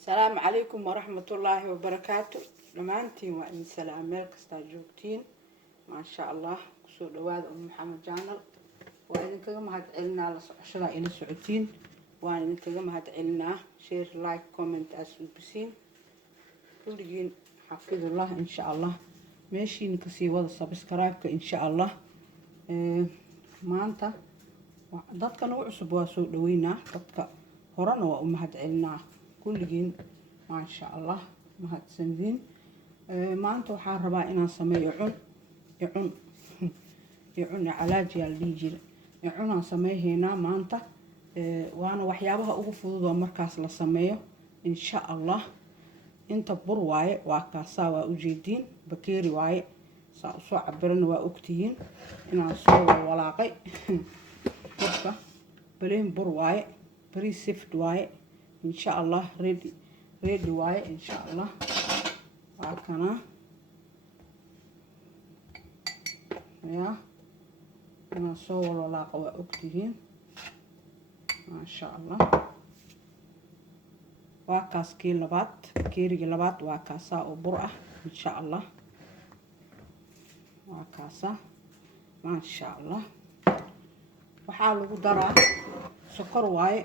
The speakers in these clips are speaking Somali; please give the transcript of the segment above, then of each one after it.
السلام عليكم ورحمة الله وبركاته. دمانتين وإن سلام ملك استاجوكتين ما شاء الله. سود واد محمد جانل وإذا كم هتعلنا لعشرة إلى سعوتين وإذا كم هتعلنا شير لايك كومنت أسوبسين كلين حفظ الله إن شاء الله. ماشي نكسي وضع سبسكرايب إن شاء الله. ما أنت dadka nagu cusub waa soo dhaweynaa dadka horena waa u mahadcelinaa kulligiin ma sha Allah mahadsanidin. maanta waxaan rabaa inaan sameeyo cun calaaji la dhihi jiray cunaan sameeynaa maanta waana waxyaabaha ugu fudud oo markaas la sameeyo insha Allah. inta bur waaye waa kaasaa waa u jeediin bakeeri waaye saa u soo cabirana waa ogtihiin inaan soo walaaqay burka بلين بر واي بري سيفت واي إن شاء الله ريدي واي إن شاء الله. وعكنا يا أنا صور ولا قوى أكتهين ما شاء الله. وعكاس كيلبات كيري لبات وعكاسا وبرأة إن شاء الله. وعكاسا ما شاء الله. waxaa lagu daraa sokor waaye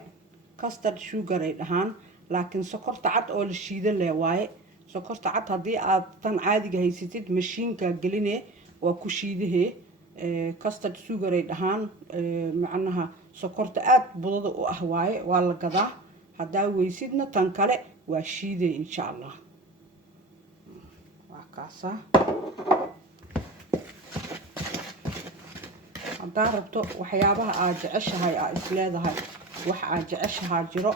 custard sugar ay dhahaan laakiin sokorta cad oo la shiidan leh waaye. sokorta cad haddii aad tan caadiga haysatid mashiinka geline waa ku shiidahee custard sugar ay dhahaan macnaha sokorta aad budada u ah waaye waa la gadaa. haddaa weysidna tan kale waa shiidee insha Allah. waa kaasaa haddaa rabto waxyaabaha aad jeceshahay aad isleedahay wax aad jeceshahaa jiro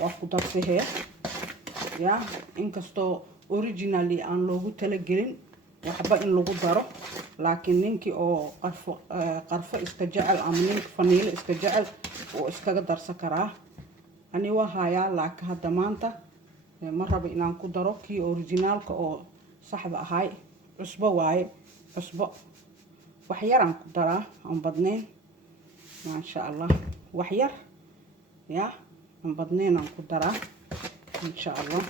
waa ku darsahee ya inkastoo originally aan loogu talagelin waxba in lagu daro laakiin ninkii oo qarfo iska jecel ama ninka faniilo iska jecel oo iskaga darsan karaa. ani waa hayaa laakiin hadda maanta ma rabo inaan ku daro kii originalka oo saxda ahay. cusbo waaye cusbo waxyaraan ku daraa aan badnayn ma sha Allah. waxyar ya aan badnayn aan ku daraa insha Allah.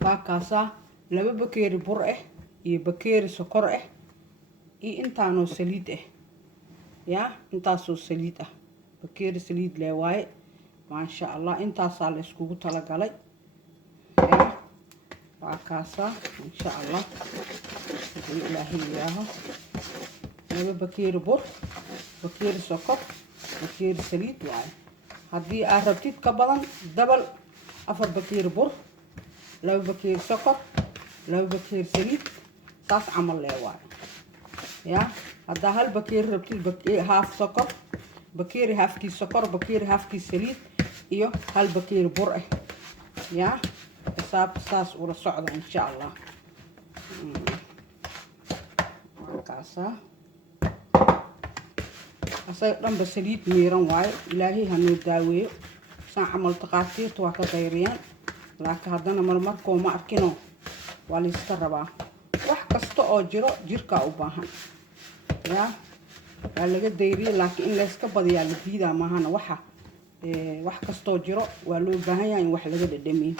waa kaasaa laba bakeeri bur ah iyo bakeeri sokor ah iyo intaanoo saliid ah ya intaasoo saliid ah bakeeri saliid leh waaye ma sha Allah. intaasaa la iskugu talagalay ya waa kaasaa insha Allah. ilaahay yaaho laba bakeeri bur bakeeri sokor bakeeri saliid waaye. haddii aad rabtid ka badan dabal 4 bakeeri bur laba bakeeri sokor laba bakeeri saliid saas camal leh waaye ya. haddaa hal bakeeri rabtid haaf sokor bakeeri haafkii sokor bakeeri haafkii saliid iyo hal bakeeri bur ah ya xisaab saas ula socda insha Allah. kaasaa asay dhanba saliid miiran waaye ilaahay hanoo daaweeyo saan camal taqaatiirta waa ka dayriyaan laakiin haddana marmarkoo ma arkino waa la iska rabaa. wax kasta oo jiro jirkaa u baahan ya waa laga dayriyay laakiin in layska badiyaa la diidaa maahana wax kastoo jiro waa loo baahan yahay in wax laga dhadhamiyo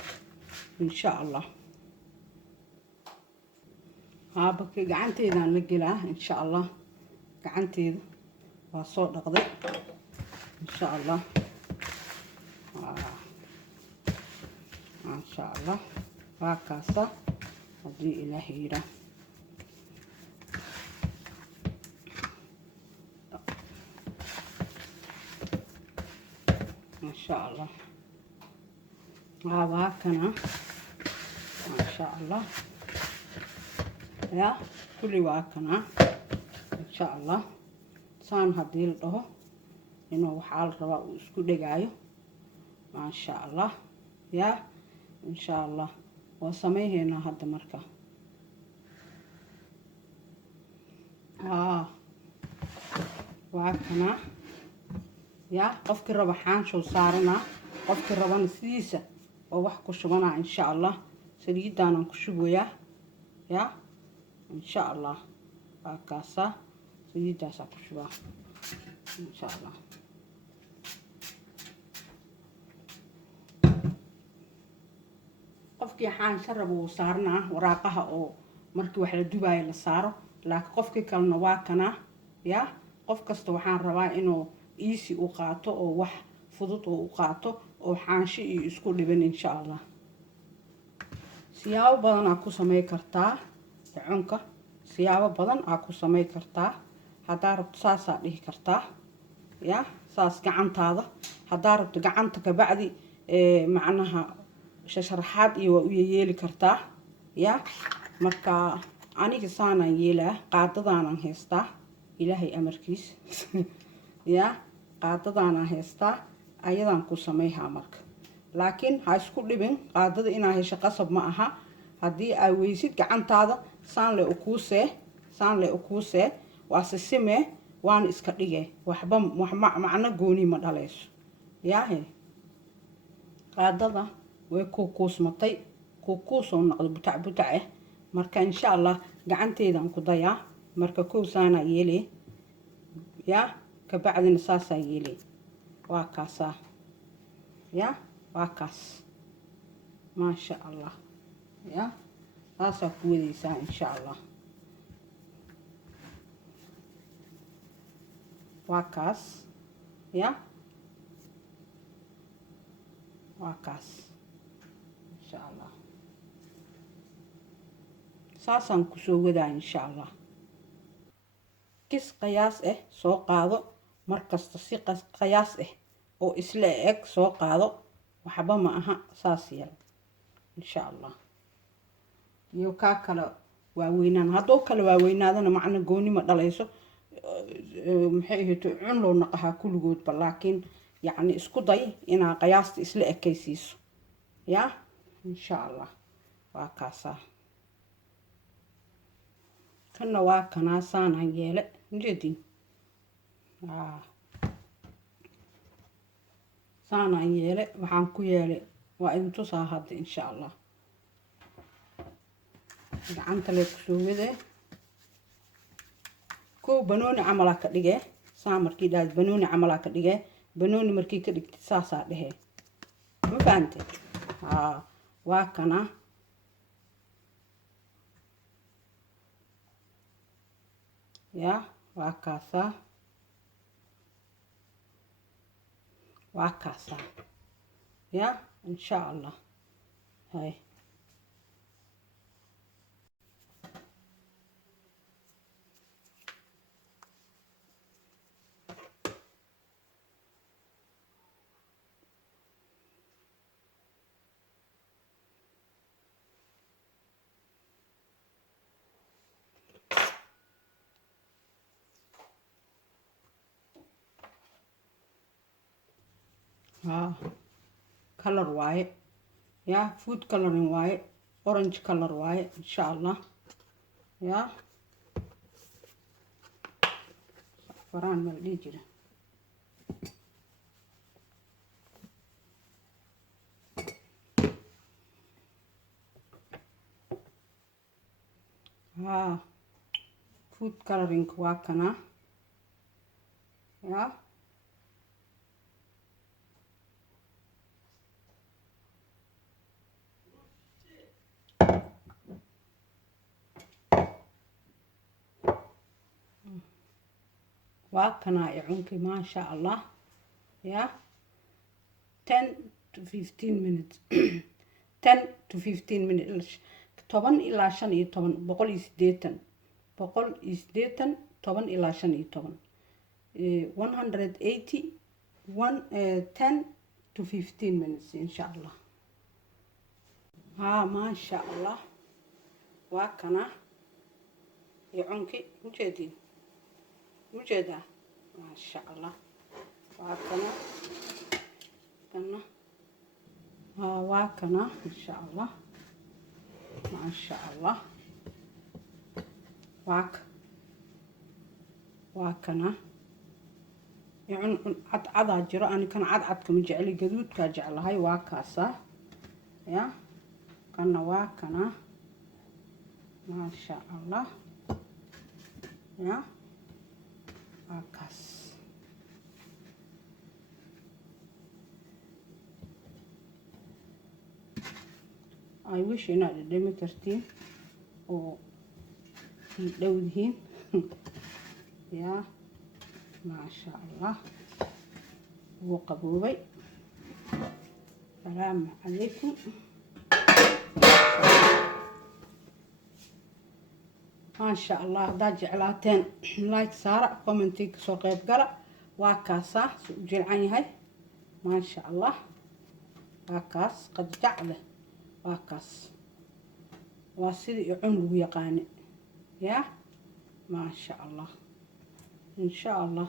insha Allah. هابك قعنتيدا لقلاه إن شاء الله. قعنتيدا وصوت قضي إن شاء الله. ما شاء الله وكاسة هذه إلهيرة ما شاء الله. هاكنا ما شاء الله يا كل واكنا إن شاء الله. سان هديل له إنه حال ربا وإسكو دقايو ما شاء الله يا إن شاء الله. وسميه هنا هذا مركا واكنا يا قفك الربحان شو صارنا قفك الربان سيسة ووحكو شبنا إن شاء الله. سريدانا نكشبو يا إن شاء الله. كاسة سيدة سكشبه إن شاء الله. qofkii xaansho rabo wuu saarnaa waraaqaha oo markii wax la dubaayo la saaro laakiin qofkii kalena waa kanaa yaa qof kasta waxaan rabaa inuu easy u qaato oo wax fudud oo u qaato oo xaansho iyo isku dhiban insha allah siyaabo badan aa ku samey kartaa cunka siyaabo badan aa ku samey kartaa haddaa rabto saasaa dhihi kartaa yaa saas gacantaada haddaa rabto gacanta ka bacdi macnaha sharaxaad iyo waa u yeeli kartaa yaa marka aniga saanaan yeelaa qaadadaanaan haystaa ilaahay amarkiis yaa qaadadaanaan haystaa ayadaan ku sameyhaa marka laakiin ha isku dhibin qaadada inaa hesho qasab ma aha haddii aa weysid gacantaada saan le u kuusee waa sisimee waana iska dhigee waxba macno gooni ma dhalayso yaahe qaadada way kuusmatay kuusoo noqdo butac butac ah marka insha allah gacanteedaan ku dayaa marka kow saanaa yeelee yaa kabacdina saasaa yeelee waa kaasaa yaa waa kaas maasha allah yaa saasaa ku wadaysaa insha allah waa kaas yaa waa kaas insha allah saasaan kusoo wadaa insha allah kis qiyaas ah soo qaado markasta si qiyaas ah oo isla eg soo qaado waxba ma aha saas yar insha allah iyo kaa kale waaweynaan haddoo kale waaweynaadana macno gooni ma dhalayso maxay ahayd cun loo naqahaa kulligoodba laakiin yacni isku day inaa qiyaasta isla ekaysiiso yaa insha allah waa kaasaa kanna waa kanaa saanaan yeele ujeedin saanaan yeele waxaan ku yeelay waa idin tusaa hadda insha allah gacanta lee kusoo wadee kow banooni camalaa ka dhigee saa markii dhaad banooni camalaa ka dhigee banooni markii ka dhigtid saasaa dhehee ma fahante waa kana yaa waa kaasaa yaa insha allah hay color waaye yaa food coloring waaye orange color waaye insha allah yaa faraan mala dhihi jira food coloring waa kana yaa waa kanaa icunki maasha allah yaa 10 to 15 minutes 10 to 15 minutes 10 ilaa 15 180 10 ilaa 15 180 10 to 15 minutes insha allah maasha allah waa kanaa icunki ujeedin وجدا ما شاء الله واكنا واكنا إن شاء الله ما شاء الله واكنا يعني عد جرا أنا كان عد كم جعلي جدود كجعل هاي واكاسة يا كنا واكنا ما شاء الله يا kaas I wish inaad dhadhami kartiin oo dhowdihiin yaa maasha allah wuu qaboobay salaamu calaykum maasha allah haddaad jeclaateen like saara commenti kasoo qayb gala waa kaasaa si u jilcan yahay maasha allah waa kaas qadjacle waa kaas waa sidii cun lagu yaqaane yaa maasha allah insha allah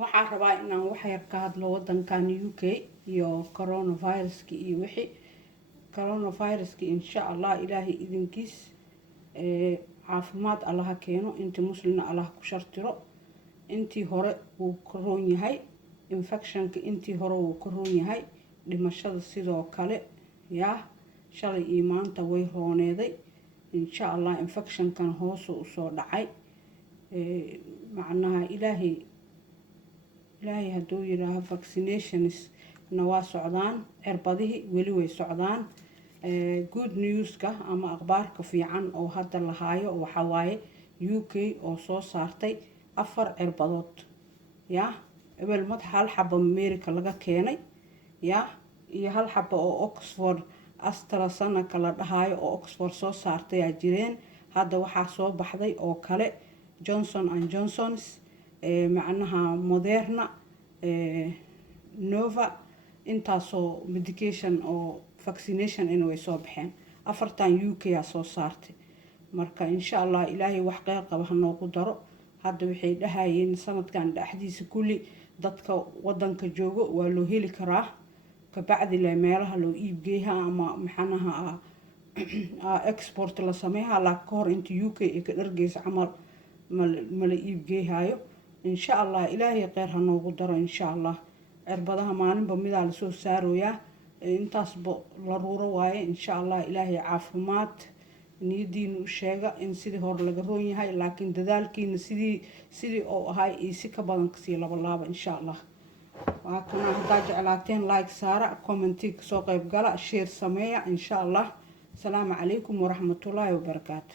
waxaan rabaa inaan wax yar ka hadlo wadankan UK iyo coronaviruska iyo wixii coronaviruska insha allah ilaahay idinkiis caafimaad allaha keeno intii muslimna allah ku shartiro intii hore wuu ka roon yahay infectionka intii hore wuu ka roon yahay dhimashada sidoo kale yaa shalay iyo maanta way rooneeday insha allah infectionkan hoos u soo dhacay macnaha ilaahay hadduu yiraaho vaccinations na waa socdaan cirbadihii weli way socdaan good newska ama akhbaarka fiican oo hadda la haayo waxa waaye UK oo soo saartay 4 cirbadood yaa ebel mad hal xabo America laga keenay yaa iyo hal xabo oo Oxford AstraZeneca la dhahayo oo Oxford soo saartay ay jireen hadda waxaa soo baxday oo kale Johnson and Johnson's macnaha Moderna Nova intaasoo medication oo vaccination in way soo baxeen 4 UK aa soo saartay marka insha allah ilaahay wax qeyb qaba ha noogu daro hadda waxay dhahayeen sanadkan dhaxdiisa kulli dadka wadanka joogo waa loo heli karaa ka bacdi la meelaha loo iibgeeyaa ama maxanaha export la sameeyaa la ka hor inta UK ee ka dhargeysa camal ma la iibgeeyayo insha allah ilaahay qeyr ha noogu daro insha allah cirbadaha maalinba midaa lasoo saarooyaa intaasba la ruuro waaye insha allah ilaahay caafimaad niyadiina u sheega in sidii hore laga roon yahay laakiin dadaalkiina sidii oo ahay iyo si ka badan kasii laaba insha allah waa kana haddaa jeclaateen like saara commenti kasoo qayb gala share sameeya insha allah asalaamu calaykum waraxmatullaahi wabarakaatu